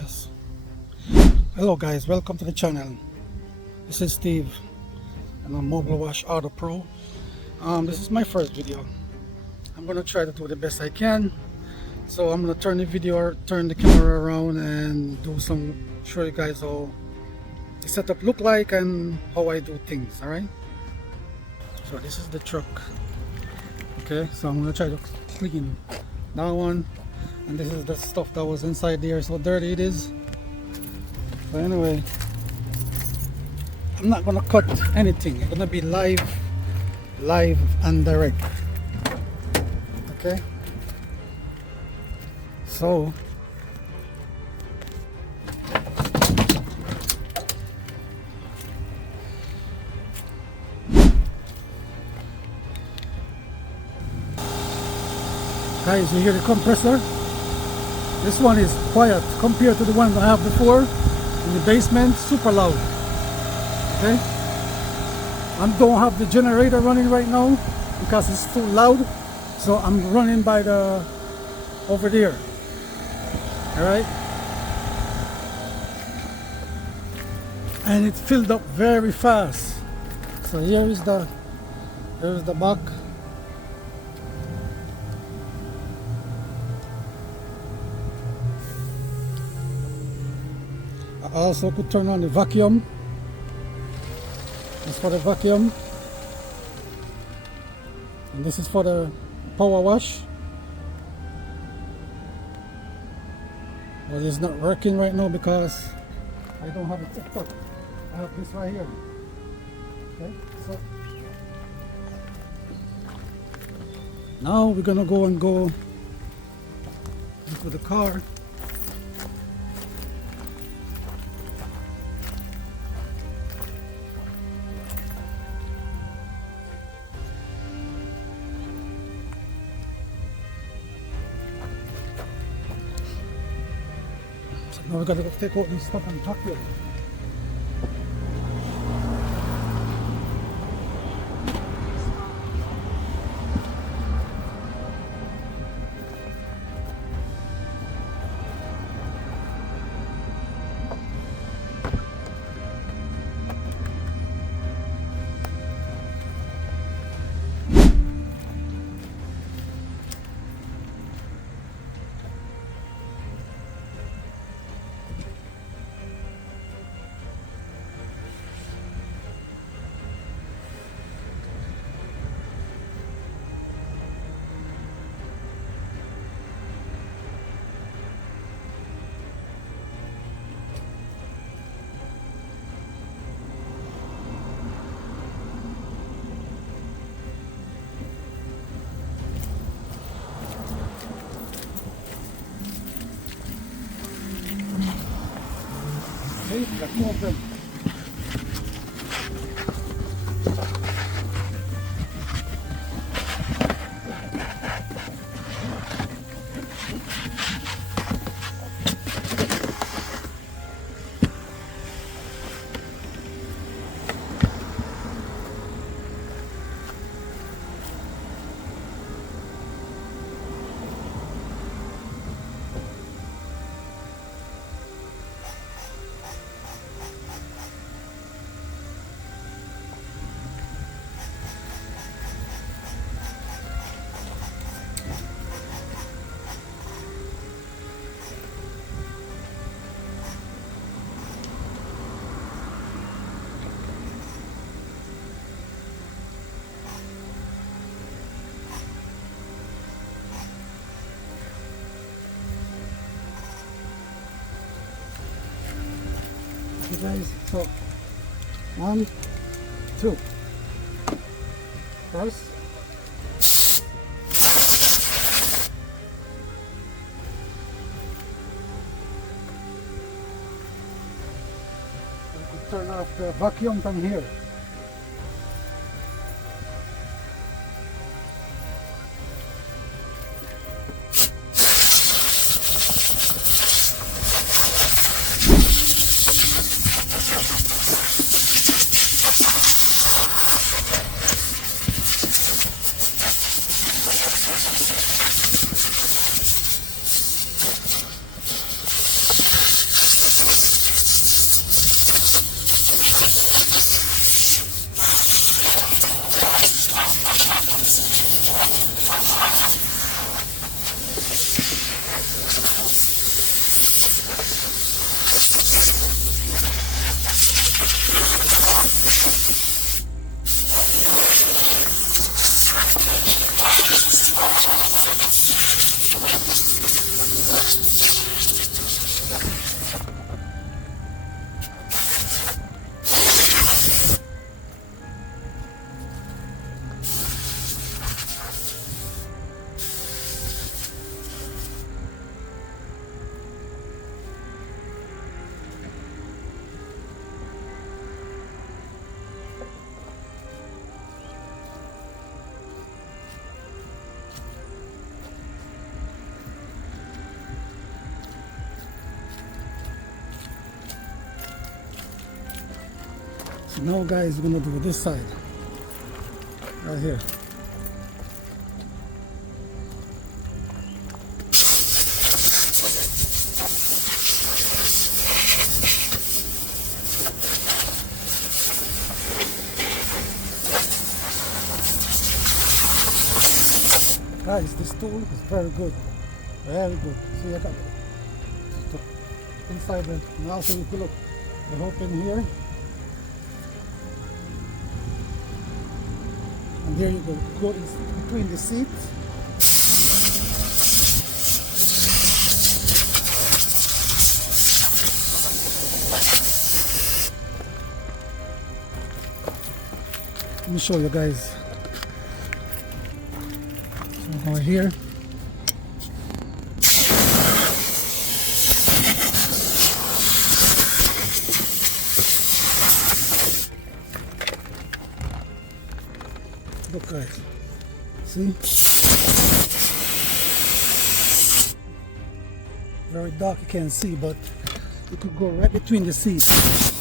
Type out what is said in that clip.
Yes. Hello guys, welcome to the channel. This is Steve and I'm Mobile Wash Auto Pro. This is my first video. I'm gonna try to do the best I can. So I'm gonna turn the camera around and show you guys how the setup look like and how I do things. Alright. So this is the truck. Okay, so I'm gonna try to clean that one. And this is the stuff that was inside there, so dirty it is. But anyway, I'm not gonna cut anything. It's gonna be live and direct. Okay. So guys, you hear the compressor? This one is quiet compared to the one I have before in the basement, super loud. Okay, I don't have the generator running right now because it's too loud, so I'm running by the over there. All right, and it filled up very fast. So here's the back. I also could turn on the vacuum. This is for the vacuum, and this is for the power wash. Well, it's not working right now because I don't have it hooked up. I have this right here. Okay, so now we're gonna go into the car. Now we gotta go take out this stuff and pack it. Okay, got two of them. Okay guys, so 1, 2. First, I could turn off the vacuum from here. Now guys, we're gonna do this side right here. Guys, this tool is very good, very good. See, I got it inside the, and also if you look, the open here, and there you go in between the seats. Let me show you guys. So over here, look guys, see, very dark, you can't see, but you could go right between the seats.